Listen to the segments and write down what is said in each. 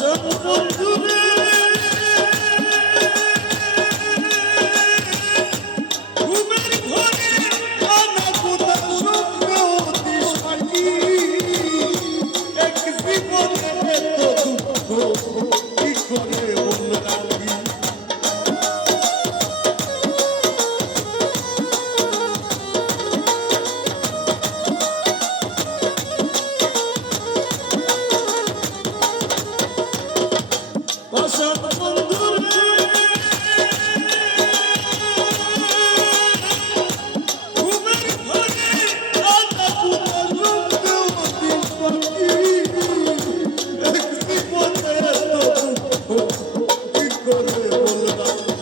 আসন বন্ধুরে ঘুমের ঘরে আনাগোনা স্বপ্ন দিস পাখি এক জীবনে এত দুঃখ কি করে মন রাখি আসন বন্ধুরে ঘুমের ঘরে আনাগোনা স্বপ্ন দিস পাখি এক জীবনে এত দুঃখ কি করে মন রাখি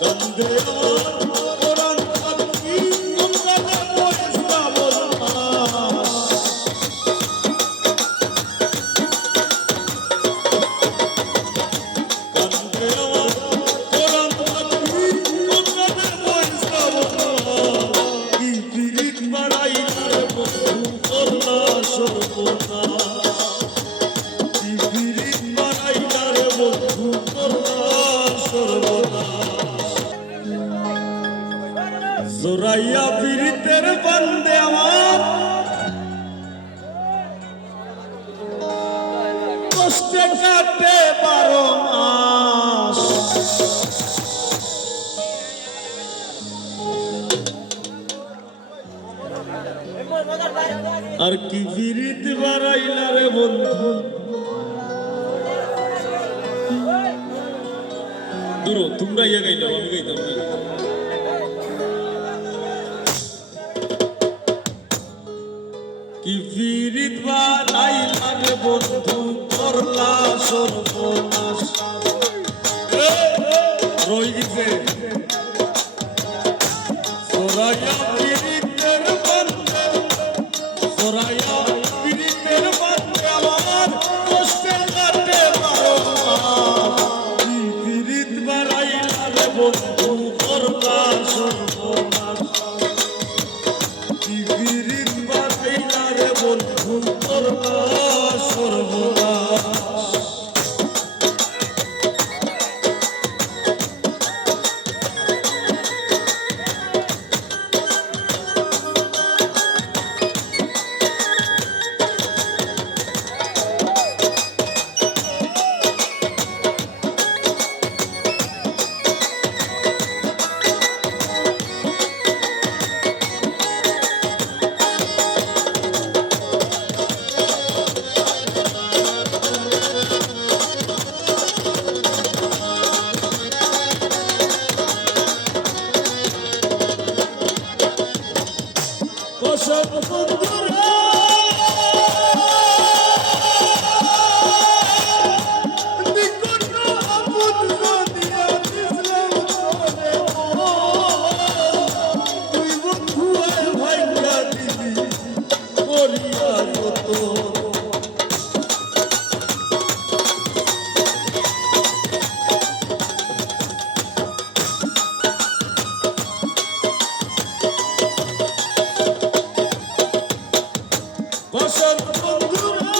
গন্ধে আমার কোরআন পাখি অঙ্গনে পয়সা বলমা গন্ধে আমার কোরআন পাখি অঙ্গনে পয়সা বলমা কি পিরিত বাড়াইলা রে বন্ধু করলা সর্বনাশ কি পিরিত বাড়াইলা রে বন্ধু করলা সর্বনাশ জোরাইয়া পীড়িতের বান্দে আমার কষ্টে কাটে 12 মাস আর কি পীড়িত বাড়াইলা রে বন্ধু দূর তোমরা ইয়ে গাইলাম আমি গাইতাম না কি পীড়িত বানাইলা রে বন্ধু করলা সর্বনাশ রই গেছে সোরাইয়া পীড়িতের বান্দে সোরাইয়া পীড়িতের বান্দে আমার কষ্টে কাটে 12 মাস কি পীড়িত বানাইলা রে বন্ধু করলা সর্বনাশ কি পীড়িত বানাইলা রে বন্ধু করলা সর্বনাশ কসম বন্ধুরা নিকট আপন দিয়া দিলাম তোরে তুই বন্ধু আয় ভাইয়া দিবি করিয়া যত কসম বন্ধুরা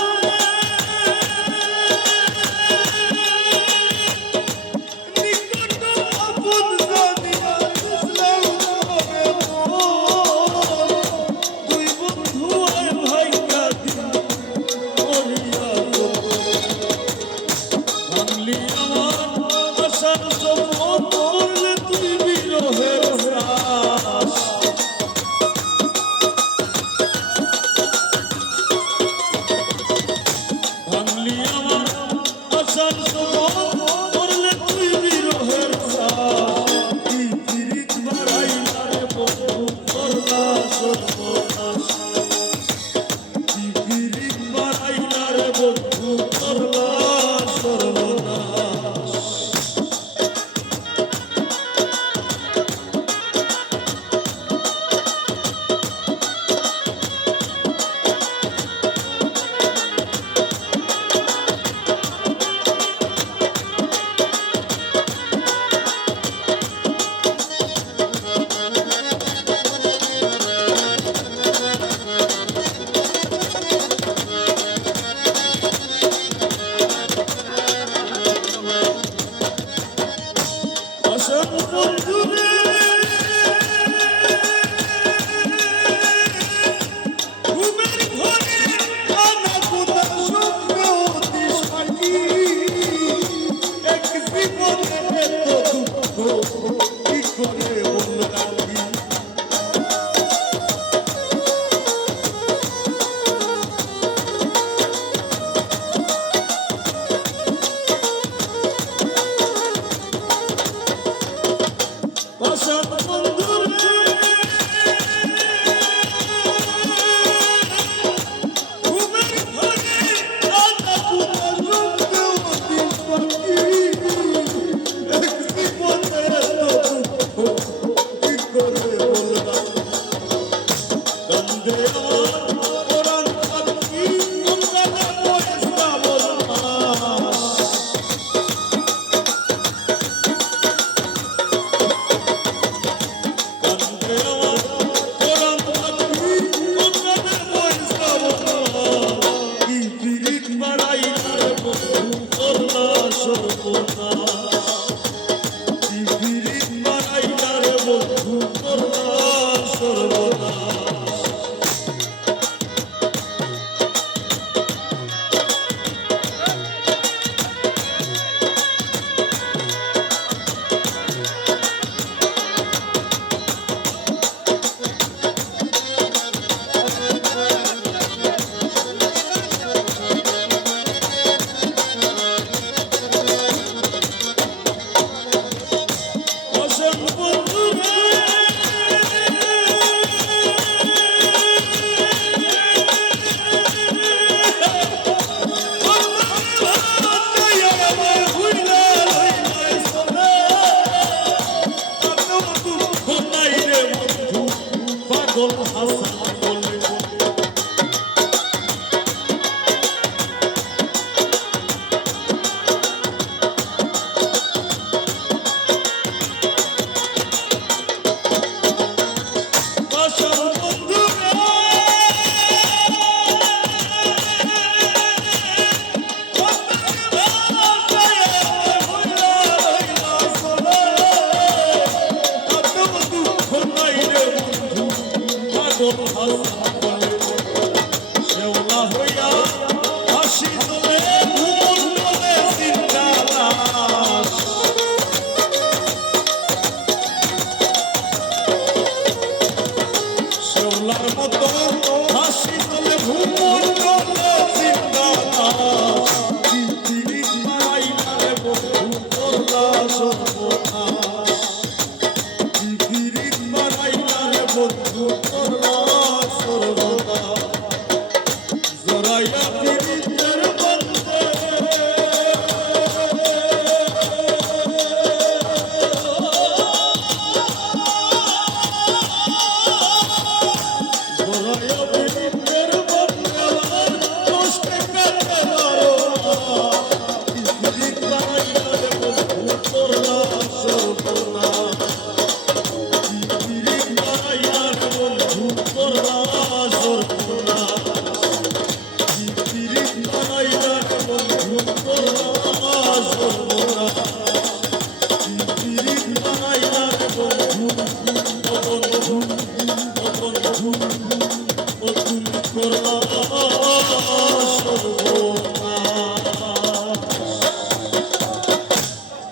নিকট আপন দিয়া দিলাম তোরে তুই বন্ধু আয় ভাইয়া দিবি করিয়া যত ভাঙলি আমার আশার স্বপ্ন করলে তুই বিরহের শ্বাস ভাঙলি